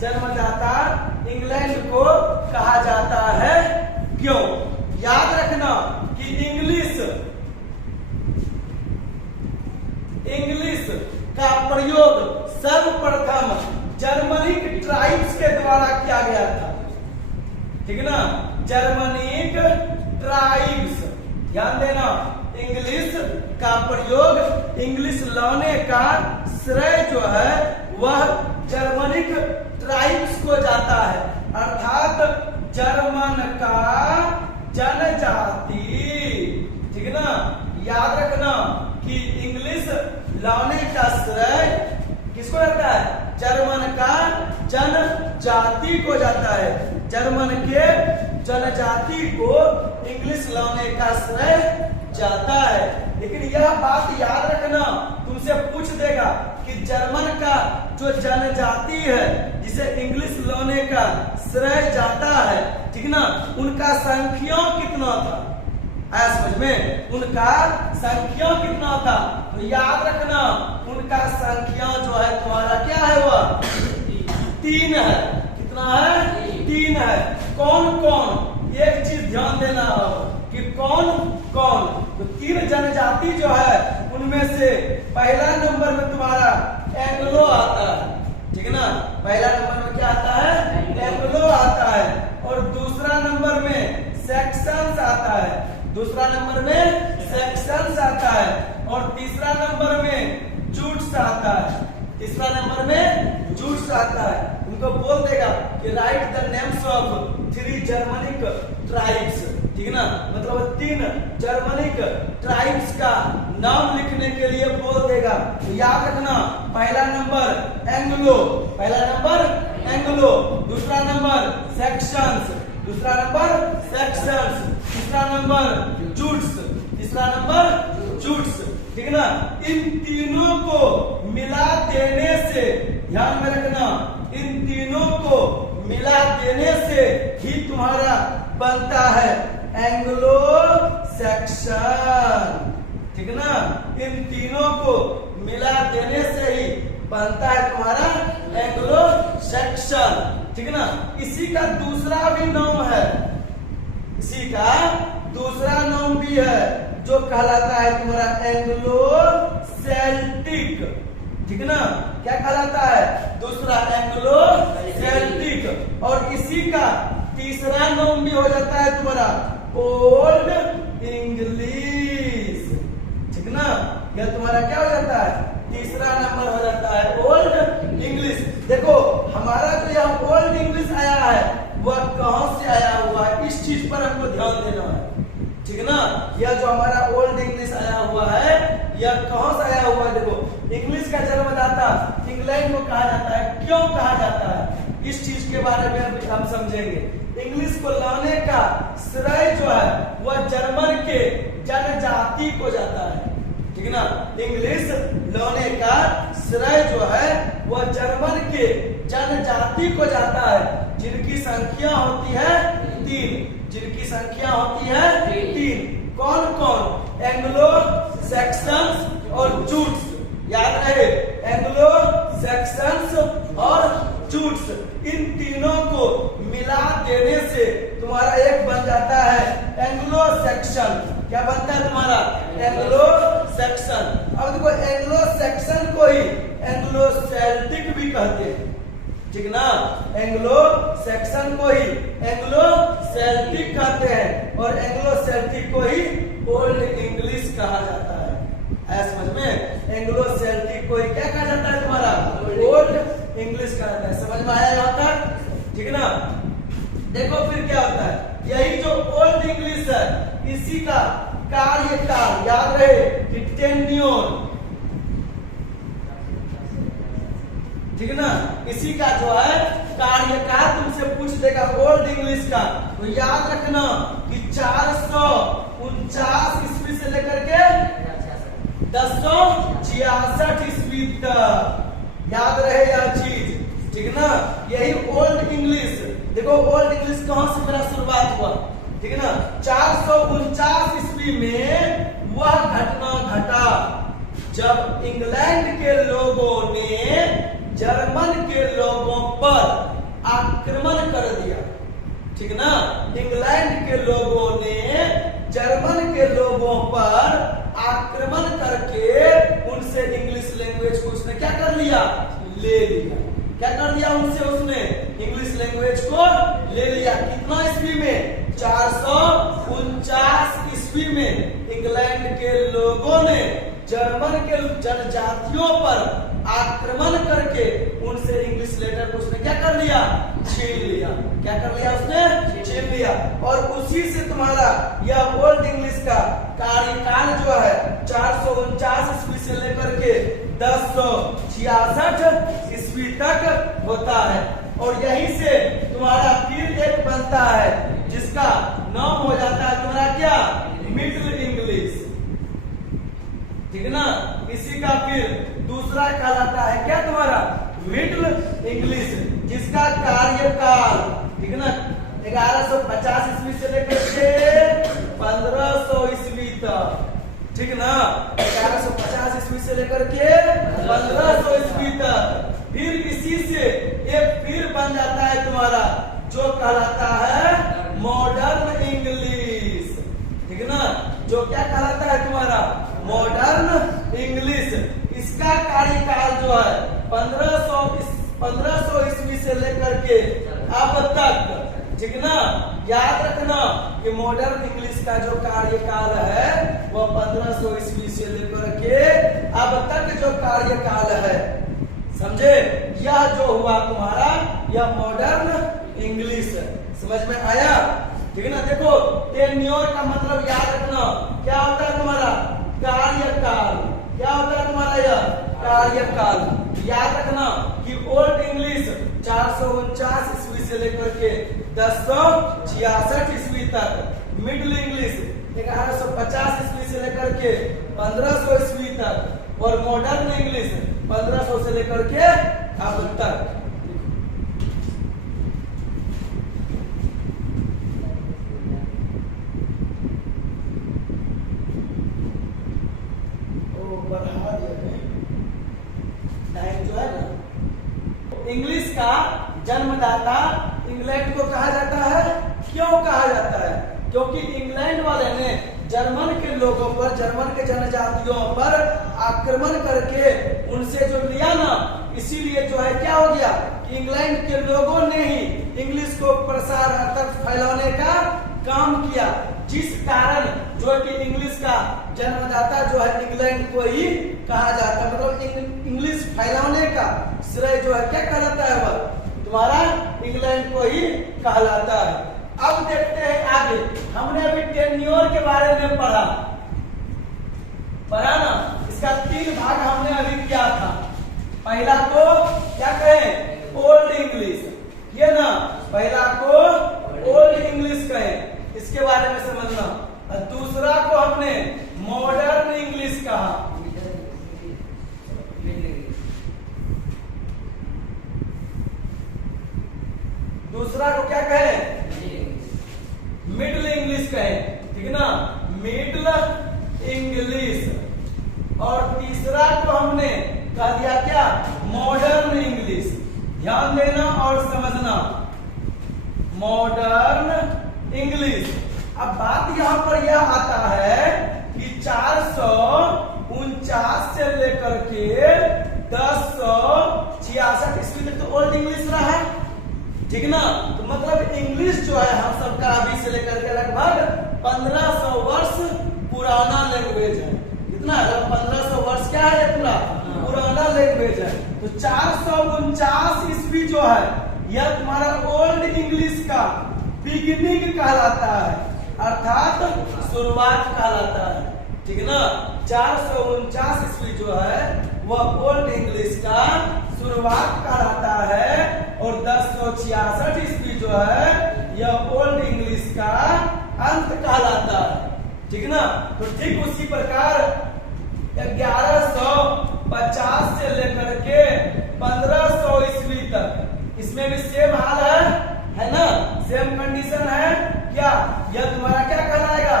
जन्मदाता इंग्लैंड को कहा जाता है। क्यों? याद रखना कि इंग्लिश का प्रयोग सर्वप्रथम जर्मनिक ट्राइब्स के द्वारा किया गया था। ठीक ना? जर्मनिक ट्राइब्स, ध्यान देना। इंग्लिश का प्रयोग, इंग्लिश लाने का श्रेय जो है वह जर्मनिक ट्राइब्स को जाता है, अर्थात जर्मन का जनजाति। ठीक ना? याद रखना कि इंग्लिश लाने का श्रेय किसको जाता है? जर्मन का जनजाति को जाता है। जर्मन के जनजाति को इंग्लिश लाने का श्रेय जाता है। लेकिन यह बात याद रखना, तुमसे पूछ देगा कि जर्मन का जो जनजाति है जिसे इंग्लिश लाने का श्रेय जाता है, ठीक ना, उनका संख्या कितना था? आया समझ में? उनका संख्या कितना था? तो याद रखना उनका संख्या जो है तुम्हारा क्या है? वह 3 है। कितना है? 3 है। कौन कौन? एक चीज ध्यान देना हो कि कौन कौन। तो 3 जनजाति जो है उनमें से पहला नंबर में तुम्हारा एंग्लो आता है। ठीक ना? पहला नंबर में क्या आता है? एंग्लो आता है। और दूसरा नंबर में सेक्शंस आता है। दूसरा नंबर में सेक्शंस आता है। और तीसरा नंबर में जूट्स आता है। तीसरा नंबर में जूट्स आता है। उनको बोल देगा कि right the names of 3 Germanic tribes. ठीक ना? मतलब 3 जर्मनिक ट्राइब्स का नाम लिखने के लिए बोल देगा। तो याद रखना पहला नंबर एंग्लो, पहला नंबर एंग्लो, दूसरा नंबर सेक्शंस, दूसरा नंबर सेक्शंस, तीसरा नंबर जूट्स, तीसरा नंबर जूट्स। ठीक ना? इन तीनों को मिला देने से, ध्यान में रखना, इन तीनों को मिला देने से ही तुम्हारा बनता है एंग्लो सेक्शन। ठीक ना? इन तीनों को मिला देने से ही बनता है तुम्हारा एंग्लो सेक्शन। ठीक ना? इसी का दूसरा भी नाम है, इसी का दूसरा नाम भी है जो कहलाता है तुम्हारा एंग्लो सेल्टिक। ठीक ना? क्या कहलाता है? दूसरा एंग्लो सेल्टिक। और इसी का तीसरा नाम भी हो जाता है तुम्हारा ओल्ड इंग्लिश। ठीक ना? यह तुम्हारा क्या हो जाता है? तीसरा नंबर हो जाता है ओल्ड इंग्लिश। देखो हमारा जो यह ओल्ड इंग्लिश आया है वह कहां से आया हुआ है, इस चीज पर हमको ध्यान देना है। ठीक ना? यह जो हमारा ओल्ड इंग्लिश आया हुआ है यह कहां से आया हुआ है? देखो इंग्लिश का जन्मदाता इंग्लैंड को कहा जाता है। क्यों कहा जाता है? इस चीज के बारे में हम समझेंगे। इंग्लिश को लाने का श्रेय जो है वह जर्मन के जनजाति को जाता है। ठीक ना? इंग्लिश लाने का श्रेय जो है वह जर्मन के जनजाति को जाता है, जिनकी संख्या होती है 3, जिनकी संख्या होती है 3। कौन कौन? एंग्लो सेक्शंस और जूट्स। याद रहे, एंग्लो सेक्शंस और जूट्स, इन तीनों को मिला देने से तुम्हारा एक बन जाता है एंग्लो सेक्शन। क्या बनता है तुम्हारा? Anglo Saxon. अब देखो एंग्लो सेक्शन को ही एंग्लो सेल्टिक भी कहते हैं। ठीक ना? एंग्लो सेक्शन को ही एंग्लो सेल्टिक कहते हैं और एंग्लो सेल्टिक को ही ओल्ड इंग्लिश कहा जाता है। ऐसा समझ में? एंग्लो सेल्टिक को ही क्या कहा जाता है तुम्हारा? ओल्ड इंग्लिश कहा जाता है। समझ में आया यहाँ तक? ठीक ना? देखो फिर क्या होता है, यही जो ओल्ड इंग्लिश है इसी का कार्यकाल याद रहे कि टेन्योर। ठीक ना? इसी का जो है कार्यकाल तुमसे पूछ देगा ओल्ड इंग्लिश का। तो याद रखना कि 449 ईस्वी से लेकर के 1066 ईस्वी तक याद रहे यह चीज। ठीक ना? यही ओल्ड इंग्लिश। देखो ओल्ड इंग्लिश कहां से मेरा शुरुआत हुआ? ठीक है ना? 449 ईस्वी में वह घटना घटा जब इंग्लैंड के लोगों ने जर्मन के लोगों पर आक्रमण कर दिया, ठीक ना। इंग्लैंड के लोगों ने जर्मन के लोगों पर आक्रमण करके उनसे इंग्लिश लैंग्वेज को उसने क्या कर लिया, ले लिया। क्या कर लिया उनसे, उसने इंग्लिश लैंग्वेज को ले लिया। कितना ईस्वी में, 449 ईस्वी में इंग्लैंड के लोगों ने जर्मन के जनजातियों पर आक्रमण करके उनसे इंग्लिश लेटर को उसने क्या कर लिया, छीन लिया। क्या कर लिया उसने, छीन लिया। और उसी से तुम्हारा यह ओल्ड इंग्लिश का कार्यकाल जो है 449 ईस्वी से लेकर के 1066 ईस्वी तक होता है। और यहीं से तुम्हारा फिर एक बनता है जिसका नाम हो जाता है तुम्हारा क्या, मिडिल इंग्लिश, ठीक ना। इसी का फिर दूसरा कहलाता है क्या तुम्हारा, मिडिल इंग्लिश, जिसका कार्यकाल, ठीक ना, 1150 ईस्वी से लेकर के 1500 ईस्वी तक, ठीक ना। 1150 ईस्वी से लेकर के 1500 ईस्वी तक। फिर इसी से एक फिर बन जाता है तुम्हारा जो कहलाता है मॉडर्न इंग्लिश, ठीक ना। जो क्या कहलाता है तुम्हारा, मॉडर्न इंग्लिश। इसका कार्यकाल जो है 1500 ईस्वी से लेकर के अब तक, ठीक ना। याद रखना कि मॉडर्न इंग्लिश का जो कार्यकाल है वह 1500 ईस्वी से लेकर के अब तक जो कार्यकाल है, समझे। यह जो हुआ तुम्हारा यह मॉडर्न इंग्लिश, समझ में आया, ठीक है ना। देखो टेन्योर का मतलब याद रखना क्या होता है तुम्हारा, कार्यकाल। क्या होता है तुम्हारा यह कार्यकाल। याद रखना कि ओल्ड इंग्लिश 449 ईस्वी से लेकर के 1066 ईस्वी तक, मिडिल इंग्लिश 1150 ईस्वी से लेकर के 1500 ईस्वी तक, और मॉडर्न इंग्लिश 1500 से लेकर के अब तक। टाइम जो है ना, इंग्लिश का जन्मदाता इंग्लैंड को कहा जाता है। क्यों कहा जाता है, क्योंकि इंग्लैंड वाले ने जर्मन के लोगों पर, जर्मन के जनजातियों पर आक्रमण करके उनसे जो लिया ना, इसीलिए जो है क्या हो गया कि इंग्लैंड के लोगों ने ही इंग्लिश को प्रसार तक फैलाने का काम किया, जिस कारण जो है कि इंग्लिश का जन्मदाता जो है इंग्लैंड को ही कहा जाता है। मतलब इंग्लिश फैलाने का श्रेय जो है क्या कहलाता है, वह तुम्हारा इंग्लैंड को ही कहलाता है। अब देखते हैं आगे, हमने अभी टेन्योर के बारे में पढ़ा ना, इसका 3 भाग हमने अभी किया था। पहला को क्या कहें, ओल्ड इंग्लिश, ये ना पहला को ओल्ड इंग्लिश कहें, इसके बारे में समझना। और दूसरा को हमने मॉडर्न इंग्लिश कहा, दूसरा को क्या कहें, मिडिल इंग्लिश कहें, ठीक ना, मिडिल इंग्लिश। और तीसरा को हमने कह दिया क्या, मॉडर्न इंग्लिश। ध्यान देना और समझना, मॉडर्न इंग्लिश। अब बात यहां पर यह आता है कि 449 से लेकर के 1066 ईस्वी तक तो ओल्ड इंग्लिश रहा है, ठीक ना। तो मतलब इंग्लिश जो है हम सबका अभी से लेकर के लगभग 1500 वर्ष पुराना लैंग्वेज है। कितना, 1500 वर्ष क्या है, पूरा पुराना लैंग्वेज है। तो 449 ईस्वी जो है यह तुम्हारा ओल्ड इंग्लिश का बिगिनिंग कहलाता है, अर्थात शुरुआत कहलाता है, ठीक ना। 449 ईस्वी जो है वह ओल्ड इंग्लिश का शुरुआत कहलाता है, और 1066 ईस्वी जो है यह ओल्ड इंग्लिश का अंत कहलाता है, ठीक ना। तो ठीक उसी प्रकार 1150 से लेकर के 1500 ईस्वी तक, इसमें भी सेम हाल है ना, सेम कंडीशन है। क्या, यह तुम्हारा क्या कहलाएगा,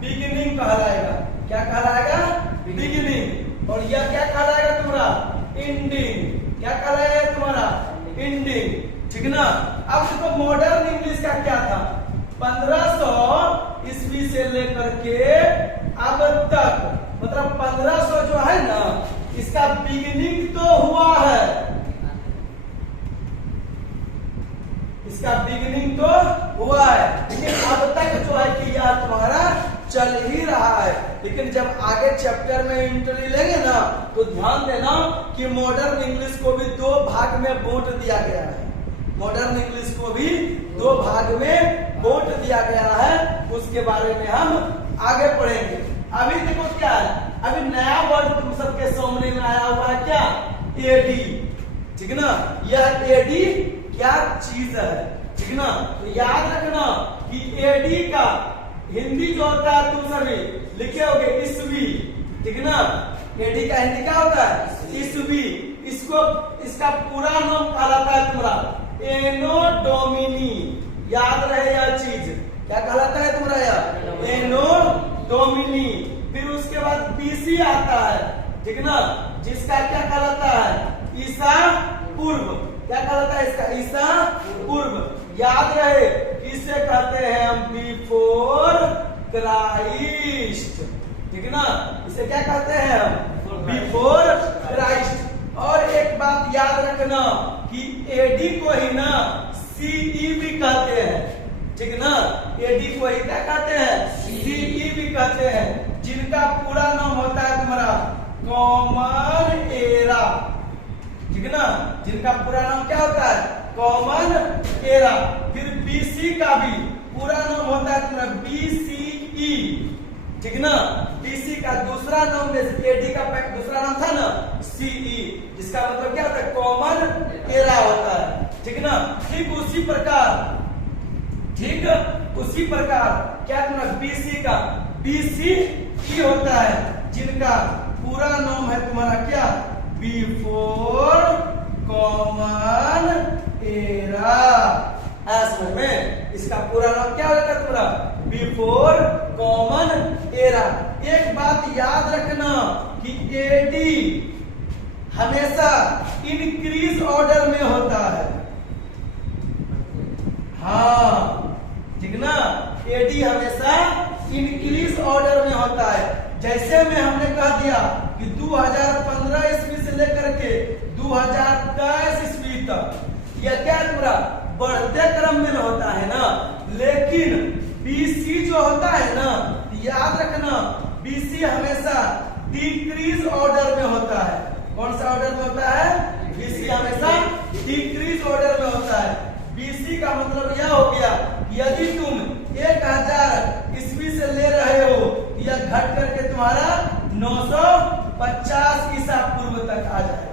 बिगिनिंग कहलाएगा। क्या कहलाएगा, बिगिनिंग। और यह क्या कहलाएगा तुम्हारा, एंडिंग। क्या कहलाएगा तुम्हारा, एंडिंग, ठीक ना। अब देखो मॉडर्न इंग्लिश का क्या था, 1500 ईस्वी से लेकर के अब तक, मतलब 1500 जो है ना, इसका बिगिनिंग तो हुआ है, इसका बिगिनिंग तो हुआ है, लेकिन अब तक जो है कि यह तुम्हारा चल ही रहा है। लेकिन जब आगे चैप्टर में एंट्री लेंगे ना, तो ध्यान देना कि मॉडर्न इंग्लिश को भी दो भाग में बांट दिया गया है, मॉडर्न इंग्लिश को भी दो भाग में बांट दिया गया है, उसके बारे में हम आगे पढ़ेंगे। अभी देखो क्या है, अभी नया वर्ड तुम सबके सामने में आया हुआ है, क्या, एडी, ठीक है ना। यह एडी क्या चीज है, ठीक है ना। तो याद रखना कि एडी का हिंदी जो होता है, तुम सभी लिखे होगे ईस्वी, ठीक है ना। एडी का हिंदी क्या होता है, ईस्वी। इसको इसका पूरा नाम कहलाता है तुम्हारा एनो डोमिनी, याद रहे यह चीज, क्या कहलाता है तुम्हारा यह एनो डोमिनी। फिर उसके बाद बीसी आता है, ठीक है ना, जिसका क्या कहलाता है, ईसा पूर्व, क्या कहलाता है इसका, ईसा पूर्व। याद रहे इसे कहते हैं हम बिफोर क्राइस्ट, ठीक है ना, इसे क्या कहते हैं हम, बिफोर क्राइस्ट। और एक बात याद रखना कि एडी को ही ना सीई भी कहते हैं, ठीक है ना, एडी को ही क्या कहते हैं, सीई भी कहते हैं, जिनका पूरा नाम होता है तुम्हारा कॉमन एरा, ठीक है ना, जिनका पूरा नाम क्या होता है, कॉमन एरा। फिर बीसी का भी पूरा नाम होता है तुम्हारा बीसीई, ठीक है ना। बीसी का दूसरा नाम, एडी का दूसरा नाम था ना सीई, जिसका मतलब क्या होता है, कॉमन एरा होता है, ठीक है ना। ठीक उसी प्रकार क्या तुम्हारा बीसी का बीसीई होता है, जिनका पूरा नाम है तुम्हारा क्या, बिफोर कॉमन एरा। समझ में, इसका पूरा नाम क्या होता है तुम्हारा, बिफोर कॉमन एरा। एक बात याद रखना कि एडी हमेशा इंक्रीज ऑर्डर में होता है, हाँ, ठीक ना, एडी हमेशा इंक्रीज ऑर्डर में होता है। जैसे में हमने कह दिया कि 2015 ईस्वी से लेकर के 2010 ईस्वी तक यह क्या पूरा बढ़ते क्रम में होता है ना, लेकिन बीसी जो होता है ना, याद रखना बीसी हमेशा डिक्रीज ऑर्डर में होता है। कौन सा ऑर्डर में होता है, बीसी हमेशा डिक्रीज ऑर्डर में होता है। बीसी का मतलब यह हो गया कि यदि तुम 1000 ईस्वी से ले रहे हो, यह घट करके तुम्हारा 950 ईसा पूर्व तक आ जाएगा।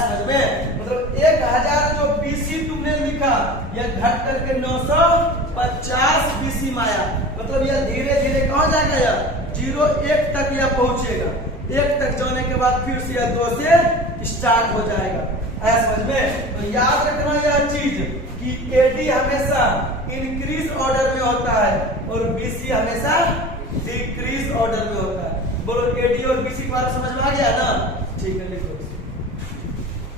समझ में, मतलब 1000 जो बीसी तुमने लिखा, यह घट करके 950 बीसी में आया, मतलब यह धीरे धीरे कहाँ जाएगा, यह 01 तक यह पहुंचेगा। 1 तक जाने के बाद फिर से यह 2 से स्टार्ट हो जाएगा। समझ में, तो याद रखना यह चीज कि एडी हमेशा इंक्रीज ऑर्डर में होता है और बीसी हमेशा डिक्रीज ऑर्डर में होता है। बोलो एडी और बीसी के बारे में समझ में आ गया ना, ठीक है, लिखो।